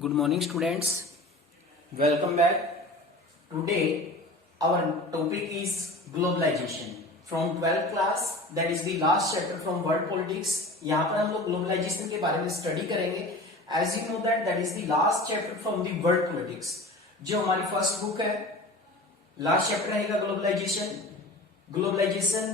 Good morning, students. Welcome back. Today, our topic is globalization. From 12th class, that is the last chapter from world politics. यहाँ पर हम लोग globalization के बारे में study करेंगे. As you know that is the last chapter from the world politics. जो हमारी फर्स्ट बुक है, लास्ट चैप्टर रहेगा globalization. Globalization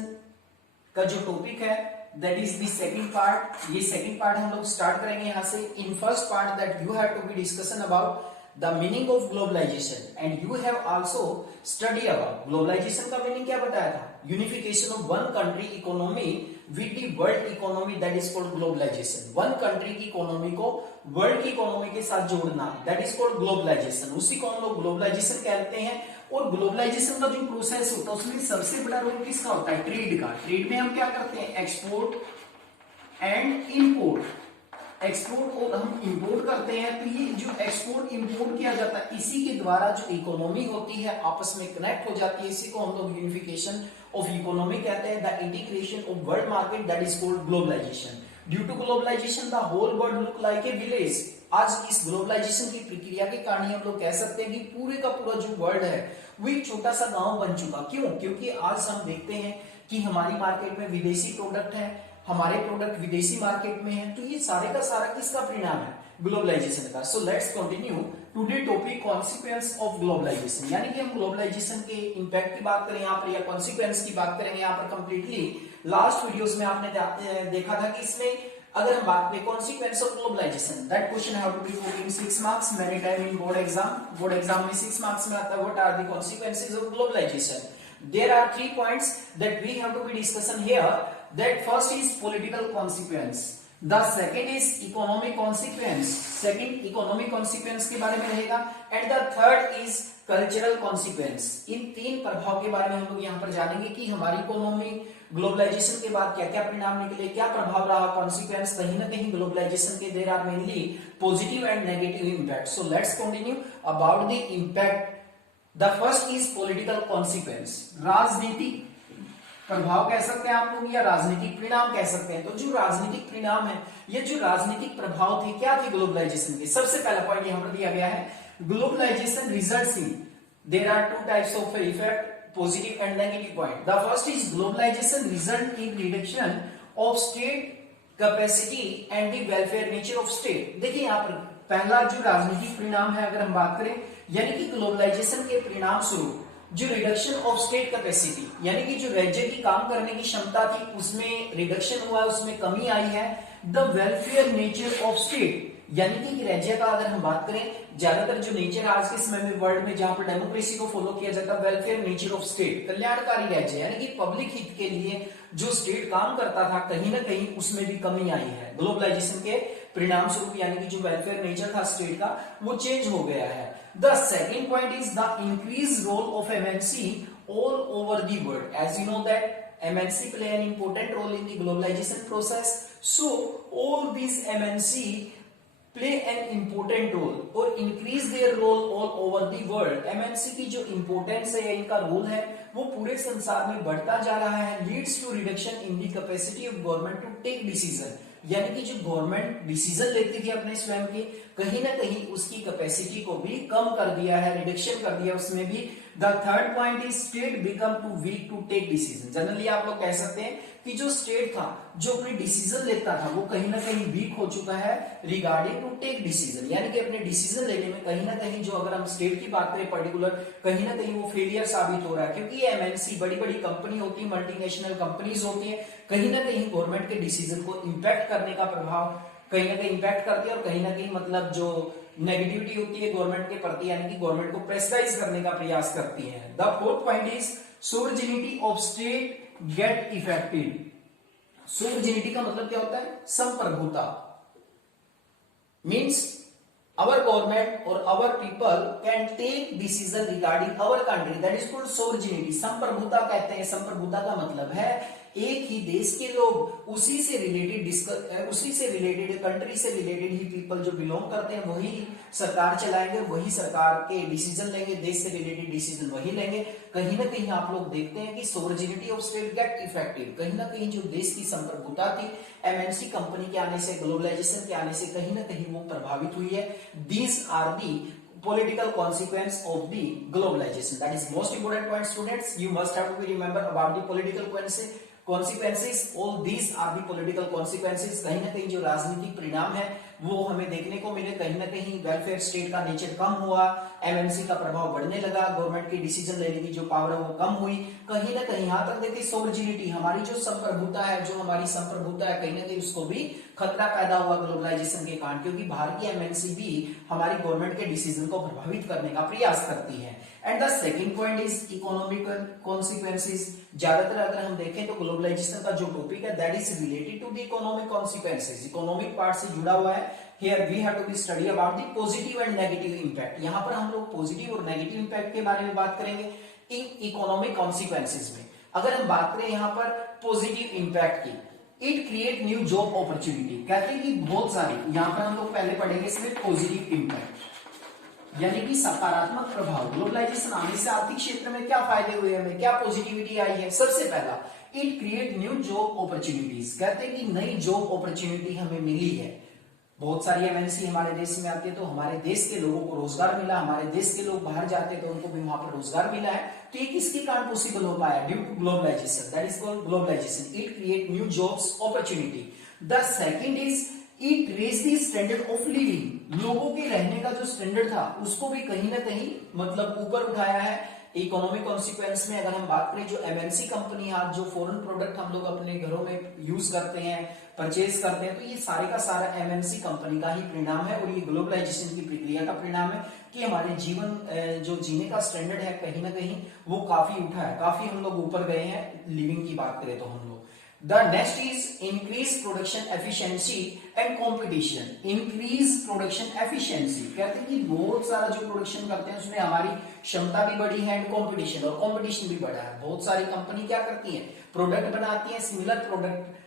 का जो टॉपिक है that is the second part. ये सेकंड पार्ट हम लोग स्टार्ट करेंगे यहां से. In first part that you have to be discussion about the meaning of globalization and you have also study about globalization का मीनिंग क्या बताया था. Unification of one country economy with the world economy, that is called globalization. One country की economy को world की economy के साथ जोड़ना, दैट इज कॉल्ड ग्लोबलाइजेशन. उसी को हम लोग ग्लोबलाइजेशन कहते हैं. और ग्लोबलाइजेशन का जो प्रोसेस होता है उसमें सबसे बड़ा रोल किसका होता है? ट्रेड का. ट्रेड में हम क्या करते हैं? Export and import. एक्सपोर्ट और हम इंपोर्ट करते हैं. तो ये जो एक्सपोर्ट इंपोर्ट किया जाता है इसी के द्वारा जो इकोनॉमी होती है आपस में कनेक्ट हो जाती है. इसी को हम लोग यूनिफिकेशन ऑफ इकोनॉमी कहते हैं. The integration of world market, that is called globalization. Due to globalization the whole world look like a village. आज इस ग्लोबलाइजेशन की प्रक्रिया के कारण हम लोग कह सकते हैं कि पूरे का पूरा जो वर्ल्ड है वो एक छोटा सा गांव बन चुका. क्यों? क्योंकि आज हम देखते हैं कि हमारी मार्केट में विदेशी प्रोडक्ट है, हमारे प्रोडक्ट विदेशी मार्केट में है. तो ये सारे का सारा किसका परिणाम है? ग्लोबलाइजेशन का. So let's continue today topic consequence of globalization. यानी कि हम ग्लोबलाइजेशन के इंपैक्ट की बात करें यहाँ पर या कॉन्सिक्वेंस की बात करेंगे यहाँ पर. कंप्लीटली लास्ट वीडियोस में आपने देखा था कि इसमें अगर हम बात करें consequence of globalisation, that question have to be put in 6 marks many time in board exam में 6 मार्क्स में आता है. What are the consequences of globalisation? There are 3 points that we have to be discussion here. That first is political consequence, the second is economic consequence. Second economic consequence के बारे में रहेगा. And the third is cultural consequence. इन तीन प्रभाव के बारे में हम लोग यहाँ पर जानेंगे कि हमारी इकोनॉमी ग्लोबलाइजेशन के बाद क्या क्या परिणाम निकले, क्या प्रभाव रहा, कॉन्सिक्वेंस. कहीं ना कहीं ग्लोबलाइजेशन के there are mainly positive and negative impact. So let's continue about the impact. The first is political consequence. राजनीतिक प्रभाव कह सकते हैं आप लोग या राजनीतिक परिणाम कह सकते हैं. तो जो राजनीतिक परिणाम है, ये जो राजनीतिक प्रभाव थे क्या थे ग्लोबलाइजेशन के? सबसे पहला पॉइंट यहाँ पर दिया गया है, globalization results in, there are 2 types of effect, positive and negative point. The first is globalization result in reduction of state capacity and the welfare nature of state. देखिए यहाँ पर पहला जो राजनीतिक परिणाम है अगर हम बात करें, यानी कि ग्लोबलाइजेशन के परिणाम स्वरूप जो रिडक्शन ऑफ स्टेट कैपेसिटी, यानी कि जो राज्य की काम करने की क्षमता थी उसमें रिडक्शन हुआ, उसमें कमी आई है. The welfare nature of state, यानी कि राज्य का अगर हम बात करें, ज्यादातर जो नेचर आज के समय में वर्ल्ड में जहां पर डेमोक्रेसी को फॉलो किया जाता है, वेलफेयर नेचर ऑफ स्टेट, कल्याणकारी राज्य, यानी कि पब्लिक हित के लिए जो स्टेट काम करता था कहीं ना कहीं उसमें भी कमी आई है ग्लोबलाइजेशन के परिणाम स्वरूप. यानी कि जो वेलफेयर नेचर था स्टेट का वो चेंज हो गया है. The second point is the increase role of MNC all over the world. As you know that MNC play an important role in the globalization process. So all these MNC play an important role or increase their role all over the world. MNC की जो importance है या इनका role है वो पूरे संसार में बढ़ता जा रहा है. leads to reduction in the capacity of government to take decision. यानी कि जो गवर्नमेंट डिसीजन लेती थी अपने स्वयं के, कहीं ना कहीं उसकी कैपेसिटी को भी कम कर दिया है, रिडक्शन कर दिया उसमें भी. The third point is state become too weak to take decision. Generally आप लोग कह सकते हैं कि जो स्टेट था जो अपने डिसीजन लेता था वो कहीं ना कहीं वीक हो चुका है रिगार्डिंग टू टेक डिसीजन. यानी कि अपने डिसीजन लेने में कहीं ना कहीं जो अगर हम स्टेट की बात करें पर्टिकुलर, कहीं ना कहीं वो फेलियर साबित हो रहा है. क्योंकि ये एमएनसी बड़ी बड़ी कंपनी होती है, मल्टीनेशनल कंपनीज होती है, कहीं ना कहीं गवर्नमेंट के डिसीजन को इंपैक्ट करने का प्रभाव कहीं ना कहीं इंपैक्ट करती है और कहीं ना कहीं मतलब जो नेगेटिविटी होती है गवर्नमेंट के प्रति, यानी कि गवर्नमेंट को प्रेशराइज करने का प्रयास करती है. The fourth point is sovereignty of state get affected. Sovereignty का मतलब क्या होता है? संप्रभुता. Means our government or our people can take decision regarding our country, that is called sovereignty. संप्रभुता कहते हैं. संप्रभुता का मतलब है एक ही देश के लोग, उसी से रिलेटेड कंट्री से रिलेटेड ही पीपल जो बिलोंग करते हैं वही सरकार चलाएंगे, वही सरकार के डिसीजन लेंगे, देश से रिलेटेड डिसीजन वही लेंगे। कहीं ना कहीं आप लोग देखते हैं कि sovereignty of state get affected, कहीं ना कहीं जो देश की संप्रभुता थी एमएनसी कंपनी के आने से, ग्लोबलाइजेशन के आने से कहीं ना कहीं वो प्रभावित हुई है। These are the political consequence of the globalization. That is most important point, students. You must have to be remember about the political consequences. All these are the political consequences. कहीं ना कहीं जो राजनीतिक परिणाम है वो हमें देखने को मिले। कहीं ना कहीं वेलफेयर स्टेट का नेचर कम हुआ, एमएनसी का प्रभाव बढ़ने लगा, गवर्नमेंट की डिसीजन लेने की जो पावर है वो कम हुई। कहीं ना कहीं यहाँ तक देखिए सोवरेनिटी, हमारी जो संप्रभुता है, कहीं ना कहीं उसको भी खतरा पैदा हुआ ग्लोबलाइजेशन के कारण, क्योंकि बाहर की एमएनसी भी हमारी गवर्नमेंट के डिसीजन को प्रभावित करने का प्रयास करती है। And the second point is economic consequences. ज्यादातर अगर हम देखें तो ग्लोबलाइजेशन का जो टॉपिक है that is related to the economic consequences, economic part से जुड़ा हुआ है। Here we have to be study about the positive and negative impact. यहाँ पर हम लोग पॉजिटिव और नेगेटिव इंपैक्ट के बारे में बात करेंगे इन इकोनॉमिक कॉन्सिक्वेंसेस में। अगर हम बात करें यहाँ पर पॉजिटिव इंपैक्ट की, it create new job opportunity. कहते हैं कि बहुत सारी, यहाँ पर हम लोग पहले पढ़ेंगे इसमें पॉजिटिव इंपैक्ट यानी कि सकारात्मक प्रभाव। ग्लोबलाइजेशन आने से आर्थिक क्षेत्र में क्या फायदे हुए हमें, क्या पॉजिटिविटी आई है। सबसे पहला, it create new job opportunities. कहते हैं कि नई जॉब अपॉर्चुनिटी हमें मिली है। बहुत सारी एमएनसी हमारे देश में आती है तो हमारे देश के लोगों को रोजगार मिला, हमारे देश के लोग बाहर जाते हैं तो उनको भी वहां पर रोजगार मिला है। तो ये किसके कारण पॉसिबल हो पाया? Due to globalization, that is called globalization. It create new jobs opportunity. The second is it raise the standard of living. लोगों के रहने का जो स्टैंडर्ड था उसको भी कहीं ना कहीं मतलब ऊपर उठाया है। इकोनॉमिक कॉन्सिक्वेंस में अगर हम बात करें, जो एमएनसी कंपनी आज जो फॉरेन प्रोडक्ट हम लोग अपने घरों में यूज करते हैं, परचेज करते हैं, तो ये सारे का सारा एमएनसी कंपनी का ही परिणाम है और ये ग्लोबलाइजेशन की प्रक्रिया का परिणाम है कि हमारे जीवन जो जीने का स्टैंडर्ड है कहीं ना कहीं वो काफी उठा है, काफी हम लोग ऊपर गए हैं लिविंग की बात करें तो हम लोग। The next is increase production efficiency and competition. Increase production efficiency कहते हैं कि बहुत सारा जो प्रोडक्शन करते हैं उसमें हमारी क्षमता भी बढ़ी है एंड कंपटीशन, और कंपटीशन भी बढ़ा है। बहुत सारी कंपनी क्या करती है, प्रोडक्ट बनाती है, सिमिलर प्रोडक्ट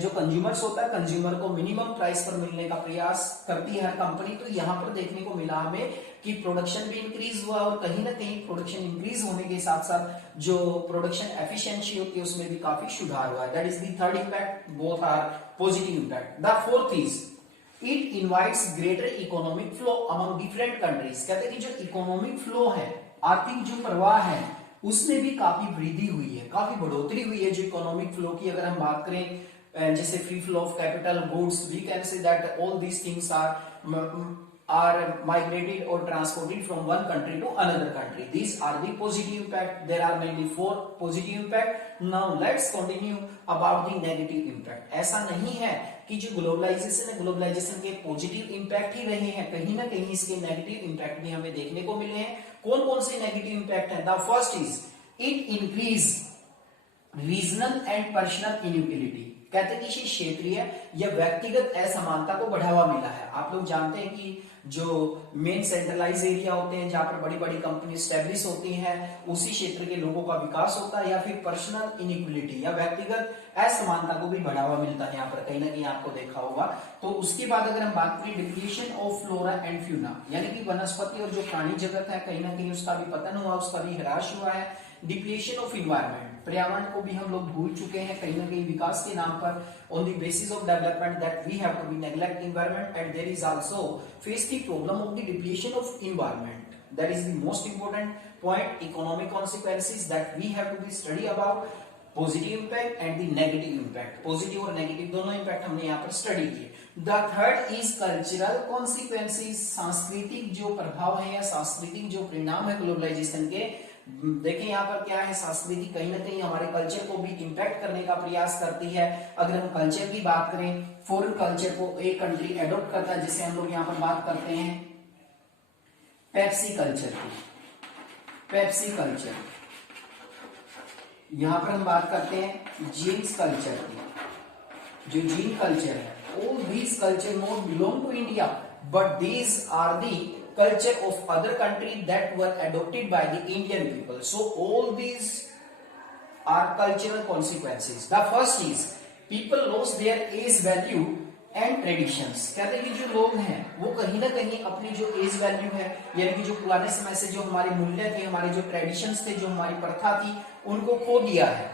जो कंज्यूमर्स होता है, कंज्यूमर को मिनिमम प्राइस पर मिलने का प्रयास करती है हर कंपनी। तो यहाँ पर देखने को मिला हमें कि प्रोडक्शन भी इंक्रीज हुआ और कहीं ना कहीं प्रोडक्शन इंक्रीज होने के साथ साथ जो प्रोडक्शन एफिशिएंसी होती है उसमें भी काफी सुधार हुआ है। That is the third impact, both are positive impact. The fourth is it invites greater economic flow among different countries. कहते हैं कि जो इकोनॉमिक फ्लो है, आर्थिक जो प्रवाह है, उसमें भी काफी वृद्धि हुई है, काफी बढ़ोतरी हुई है जो इकोनॉमिक फ्लो की। अगर हम बात करें जैसे free flow of capital, goods, we can say that all these things are migrated or transported from one country to another country. These are the positive impact. There are mainly 4 positive impact. Now let's continue about the negative impact. ऐसा नहीं है कि जो globalisation है, globalisation के positive impact he रहे हैं, कहीं ना कहीं इसके नेगेटिव इम्पैक्ट भी हमें देखने को मिले हैं। कौन कौन से नेगेटिव इम्पैक्ट है? The first is it increase regional and personal inequality. कहते हैं कि क्षेत्रीय या व्यक्तिगत असमानता को बढ़ावा मिला है। आप लोग जानते हैं कि जो मेन सेंट्रलाइज एरिया होते हैं जहां पर बड़ी बड़ी कंपनी स्टैब्लिश होती हैं, उसी क्षेत्र के लोगों का विकास होता है, या फिर पर्सनल इनइक्वालिटी या व्यक्तिगत असमानता को भी बढ़ावा मिलता है। यहाँ पर कहीं ना कहीं आपको देखा होगा। तो उसके बाद अगर हम बात करें depletion of flora and fauna, यानी कि वनस्पति और जो प्राणी जगत है कहीं ना कहीं उसका भी पतन हुआ, उसका भी ह्रास हुआ है। डिप्लीशन ऑफ इन्वायरमेंट, पर्यावरण को भी हम लोग भूल चुके हैं कहीं ना कहीं विकास के नाम पर। On the basis of development that we have to be neglect environment and there is also face the problem of the depletion of environment. That is the most important point. Economic consequences that we have to be study about, positive impact and the negative impact. Positive और negative दोनों impact हमने यहाँ पर study किए। The third is cultural consequences, सांस्कृतिक जो प्रभाव है या सांस्कृतिक जो परिणाम है ग्लोबलाइजेशन के। देखिए यहाँ पर क्या है, संस्कृति कहीं ना कहीं हमारे कल्चर को भी इंपैक्ट करने का प्रयास करती है। अगर हम कल्चर की बात करें, फॉरेन कल्चर को एक कंट्री एडॉप्ट करता है, जैसे हम लोग यहाँ पर बात करते हैं पेप्सी कल्चर की। पेप्सी कल्चर, यहाँ पर हम बात करते हैं जीन्स कल्चर की। जो जीन कल्चर है, all these culture not belong to India, but these are the culture of other country that were adopted by the Indian people. So all these are cultural consequences. The first is people lose their age value and traditions. कहते हैं कि जो लोग हैं वो कहीं ना कहीं अपनी जो एज वैल्यू है, यानी कि जो पुराने समय से जो हमारे मूल्य थे, हमारे जो ट्रेडिशंस थे, जो हमारी प्रथा थी, उनको खो दिया है।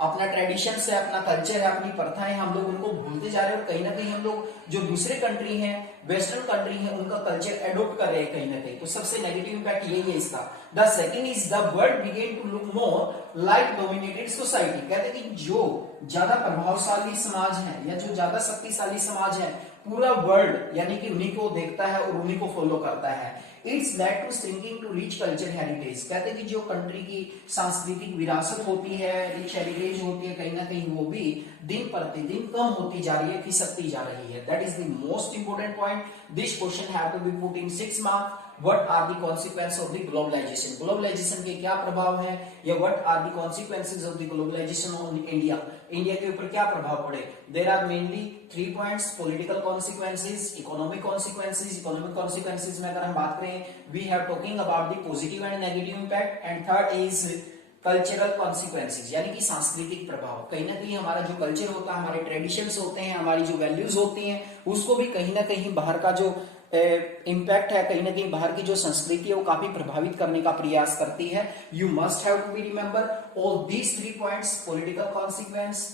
अपना ट्रेडिशन है, अपना कल्चर है, अपनी प्रथाएं, हम लोग उनको भूलते जा रहे हैं और कहीं ना कहीं हम लोग जो दूसरे कंट्री हैं, वेस्टर्न कंट्री है, उनका कल्चर एडोप्ट कर रहे हैं कहीं ना कहीं। तो सबसे नेगेटिव इंपैक्ट यही है इसका। The second is the world begin to look more like dominated society. कहते हैं कि जो ज्यादा प्रभावशाली समाज है या जो ज्यादा शक्तिशाली समाज है, पूरा वर्ल्ड यानी कि उन्हीं को देखता है और उन्हीं को फॉलो करता है। It's led to shrinking to rich culture heritage. कहते हैं कि जो कंट्री की सांस्कृतिक विरासत होती है, रिच हेरिटेज होती है, कहीं ना कहीं वो भी दिन प्रतिदिन कम होती जा रही है, खिसकती जा रही है। That is the most important point. This question have to be put in 6 marks. What are the consequences of the globalization? Globalization के क्या प्रभाव है, या what are the consequences of the globalization on India? India के ऊपर क्या प्रभाव पड़े? There are mainly 3 points: political consequences, economic consequences. Economic consequences में अगर हम बात करें, we have talking about the positive and negative impact, and third is cultural consequences, यानी कि सांस्कृतिक प्रभाव। कहीं ना कहीं हमारा जो कल्चर होता है, हमारे ट्रेडिशंस होते हैं, हमारी जो वैल्यूज होती हैं, उसको भी कहीं ना कहीं बाहर का जो इम्पैक्ट है, कहीं ना कहीं बाहर की जो संस्कृति है वो काफी प्रभावित करने का प्रयास करती है। You must have to be remember all these 3 points: political consequence,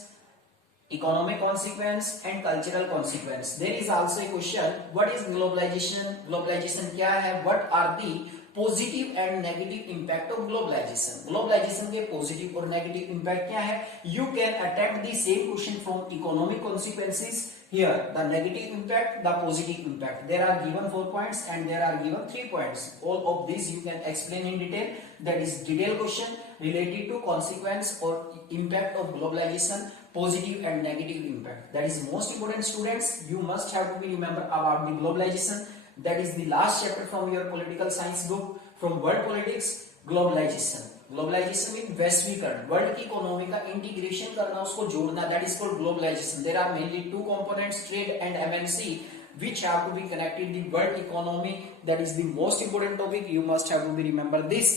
economic consequence and cultural consequence. There is also a question, what is globalization? Globalization क्या है? What are the positive and negative impact of globalization? Globalization के positive और negative impact क्या है? You can attempt the same question from economic consequences. Here the negative impact, the positive impact. There are given 4 points and there are given 3 points. All of these you can explain in detail. That is detailed question related to consequence or impact of globalization, positive and negative impact. That is most important, students. You must have to be remember about the globalization. That is the last chapter from your political science book, from world politics, globalization. Globalization mean वैश्वीकरण, world की economy का integration करना, उसको जोड़ना, that is called globalization. There are mainly 2 components, trade and MNC, which have to be connected the world economy. That is the most important topic. You must have to be remember this.